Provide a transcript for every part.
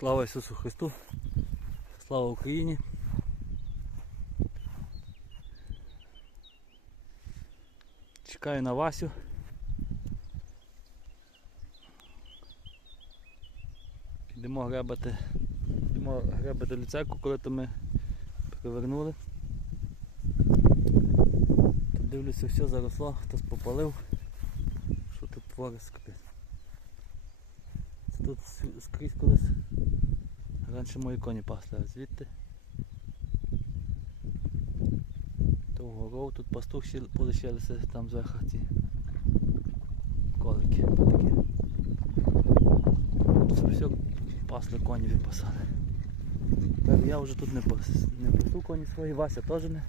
Слава Ісусу Христу! Слава Україні! Чекаю на Васю. Підемо гребати. Підемо гребати люцерку, коли то ми перевернули. Тут дивлюся, все заросло, хтось попалив. Що тут твориться капець. Тут скрізь колись. Раніше мої коні пасли, звідти. То горов, тут пастух полишилися там зверху ці колики такі. Це все пасли коні випасали. Тепер я вже тут не пас, не пасу коні свої, Вася теж не,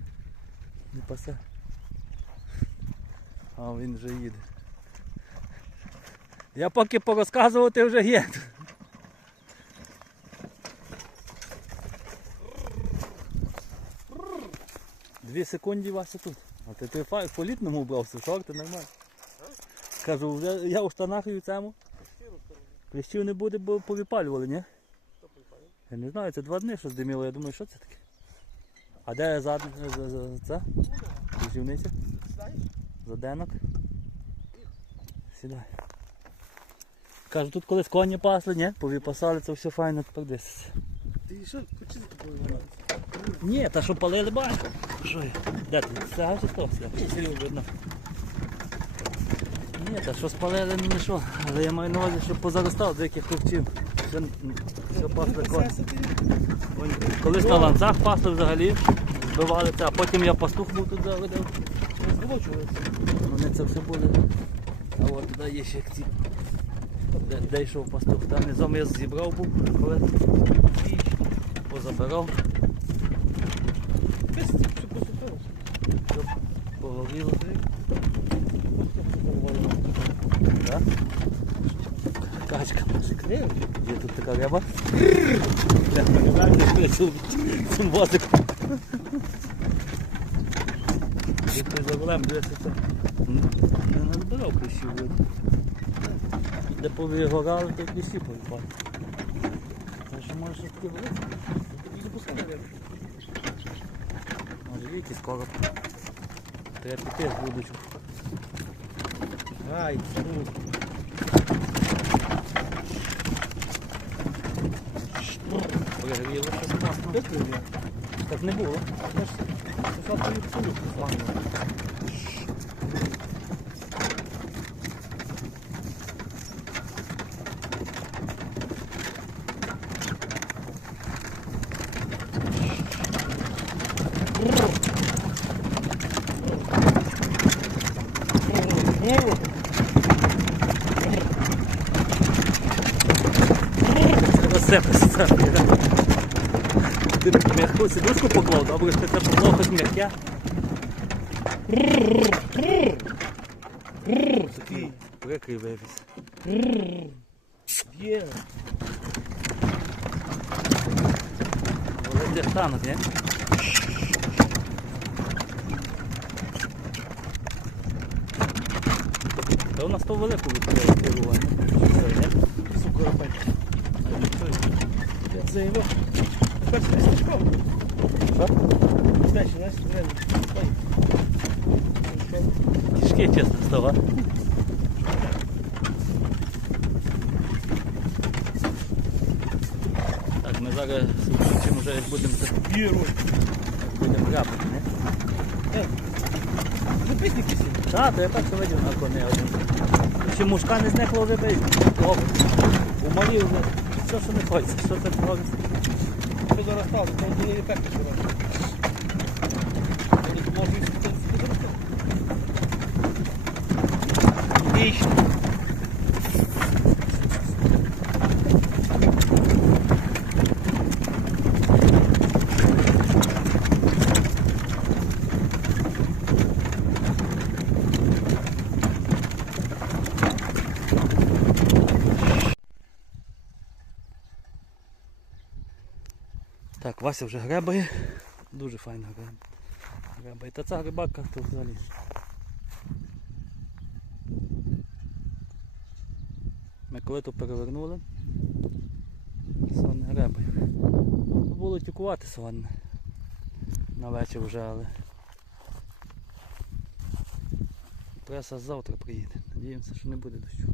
не пасе. А він вже їде. Я поки порозказувати вже є. Дві секунди Вася тут. А ти, ти по літному вбрався, шорти нормально. Кажу, вже я у штанах і в цьому. Кліщів не буде, бо повипалювали, ні? Я не знаю, це два дні щось диміло, я думаю, що це таке. А де зад... за, за, це? Кліщівниця? Заденок? Сідай. Кажу, тут колись коні пасли, ні? Повипасали, це все файно, тепер десь. Ти що, хочеш такою вона? Ні, та що палили бачу. Що є? Де ти? Це чи то все? Сильно видно. Ні, та що спалили, ну не що. Але я маю на увазі, що позаростав деяких хлопців. Все, все пасли. Писайся Колись на ланцах пасли взагалі, збивали це, а потім я пастух був тут. Розголочувалися. Вони це все були. А от туди є ще ці. Де, де йшов пастух. Там низом я зібрав був, коли позабирав, Без цих, що посухалося. щоб погоріло. Да? Качка. Ні, Є тут така риба. Я знаю, де цим, возиком. Є той завелем, дивися це. Не назбирав кліщів видно. Де повигорали, то кліщі повипали. Та що може щось таке велике? тобі запускай, мабуть. Віки скоро. Треба піти з будочку. Ай, ну, Пригріло щось класно. Так не було. Знаєш, це факт добре, що це поклав хоч м'яке. Такий прикрий вивіз. Є. Ні? Та у нас то велику відкрили керування. Сука, рабать. Я заявив. Тепер це Тяжкі, чесно, става. Так, ми зараз чим вже будемо що? Будемо грабити, не? Ну, пісні. Так, то я так видів на коні один. Ще мушка не зникла вже бей. Добре. У малі вже все, що не хочеться, що це робиться. Зараз робить. Я не можу їх це Вася вже гребає. Дуже файно гребає. гребає. Та ця грибака то взагалі. Ми коли то перевернули. Сон гребою. Було тікувати сьогодні. На вечір вже, але. Преса завтра приїде. Надіємося, що не буде дощу.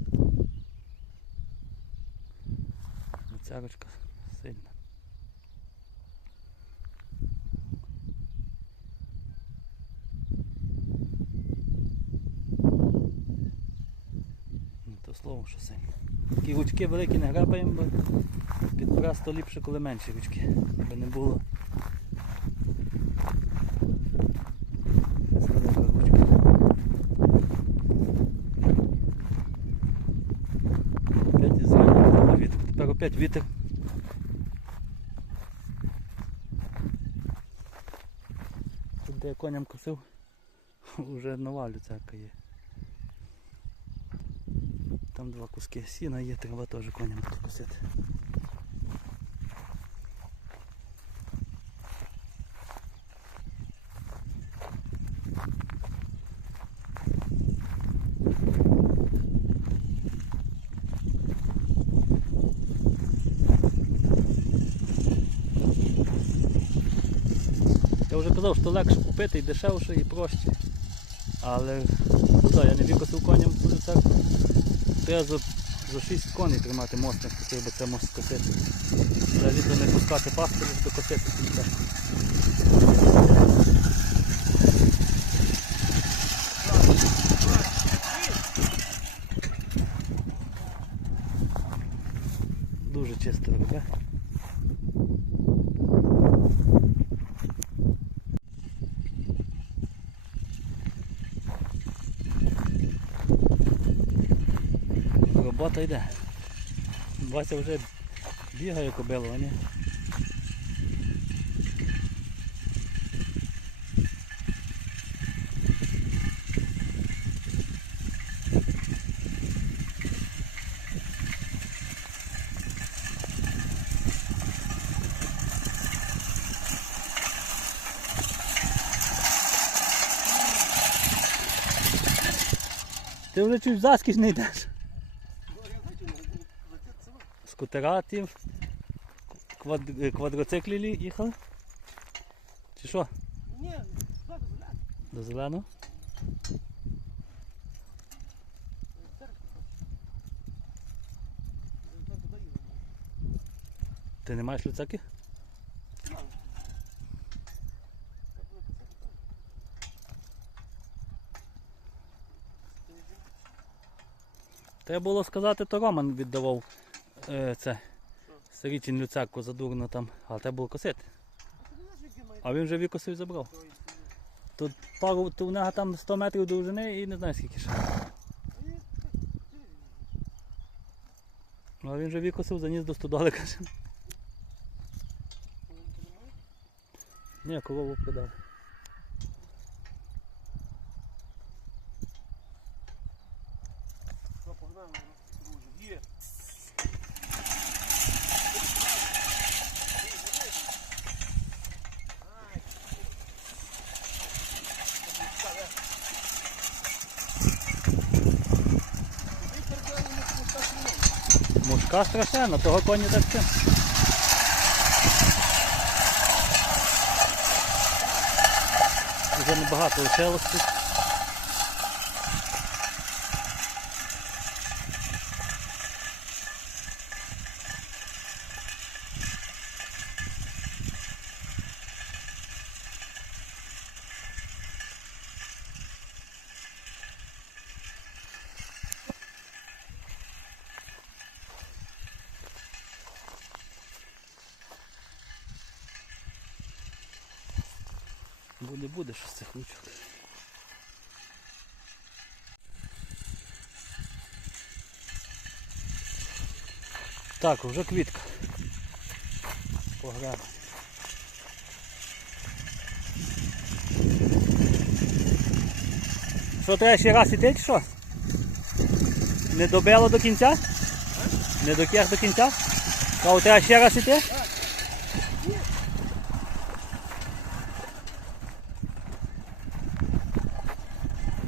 Цярочка сильна. Ну, То слово, що сильно. Такі гучки великі не грабаємо, бо під прес то ліпше, коли менші гучки, аби не було. Тепер опять вітер. Тут де я коням косив, вже нова люцерка є. Там два куски сіна є, треба теж коням тут косити. Я вже казав, що легше купити і дешевше, і проще. Але ну, да, я не викосив коням ту люцерку. Треба за, за 6 коней тримати мост на скотив, бо це мост скосити. Треба літо не пускати пастирів, до косити Робота йде. Вася вже бігає кобилу, а ні? Ти вже чуть заскіч не йдеш. Скутера ті, квад... е, квадроциклі їхали? Чи що? Ні, так, зелений. До зеленого? Ти не маєш люцаки? Треба було сказати, то Роман віддавав е, це. Сирічень люцяку задурно там, але треба було косити. А він вже викосив і забрав. Тут пару, то в нього там 100 метрів довжини і не знаю скільки ще. Ну, А він вже викосив, заніс до стодоли, каже. Ні, корову продав. Є. Мушка страшенна, того коні так чим. Вже небагато лишилось тут. Буде, буде щось цих ручок. Так, вже квітка. Пограли. Що треба ще раз іти що? Не добило до кінця? Не докег до кінця? Кого треба ще раз іти?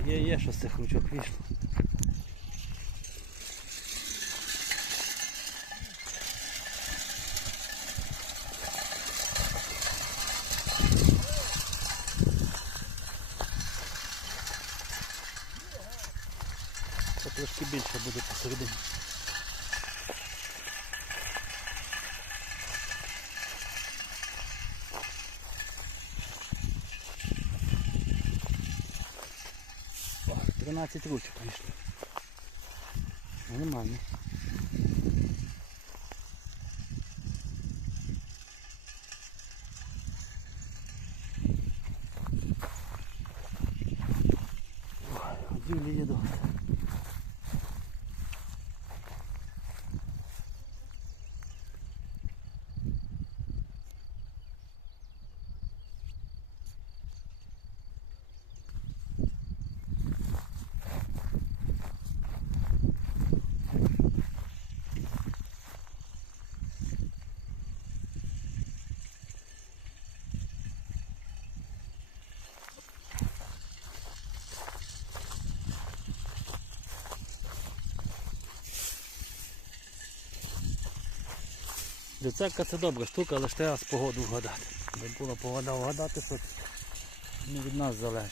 Є, є, що з цих ручок вийшло. 13 ручок вийшло. Нормально. Юлі є добре. Люцерка це добра штука, але ж треба з погоду вгадати. Аби була погода вгадати, що не від нас залежить.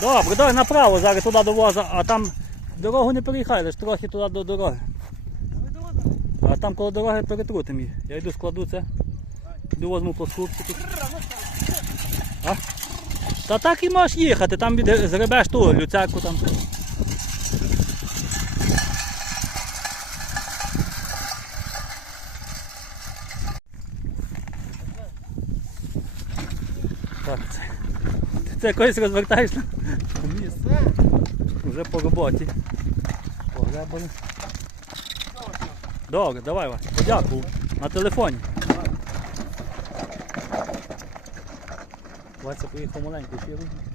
Добре, давай направо, зараз туди до воза, а там дорогу не переїхай, лише трохи туди до дороги. А там коло дороги перетрутим її. Я йду складу це. Йду возьму плоскупці тут. А? Та так і можеш їхати, там зребеш ту люцяку там. Так, це. Ти це колись розвертаєш місце. Вже по роботі. Погребали. Добре, давай Вась, подякував. На телефоні. Вася поїхав маленьку фіру. Що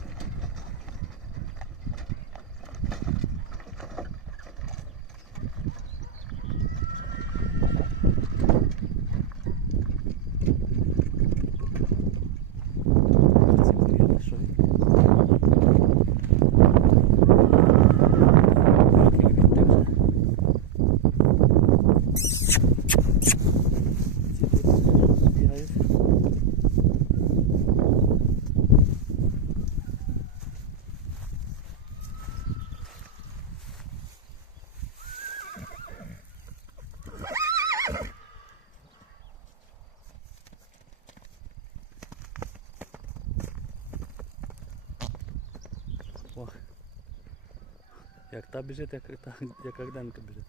Як та біжить, як, та, як Арденка біжить.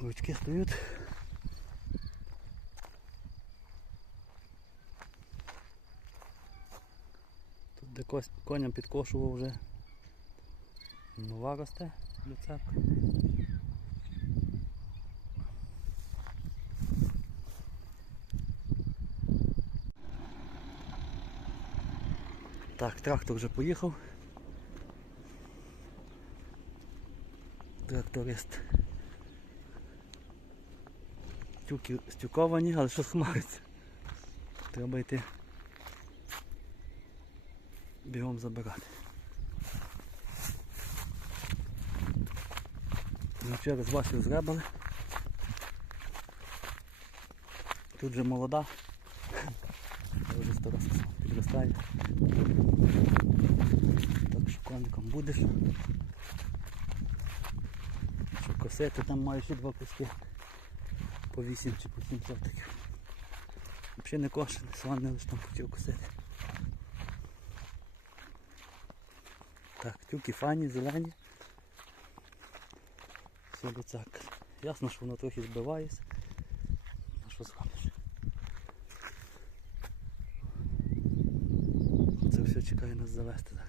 Ручки стоять. Тут де коням підкошував вже. Нова росте люцерка. Так, трактор вже поїхав. Тракторист. Тюки стюковані, але що хмариться. Треба йти бігом забирати. Ми вчора з Васею зребали. Тут вже молода. Я вже сто раз казав, підростає. Так що коником будеш. Що косити, там маю ще два куски. По 8 чи по 7 сотиків. Взагалі не кошений, славне лише там хотів косити. Так, тюки фані, зелені. Все люцак. Ясно, що воно трохи збивається. А що зробиш? Це все Так.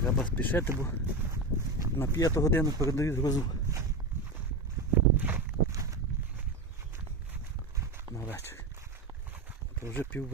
Треба спішити, бо на п'яту годину передають грозу. На вечір. То вже пів.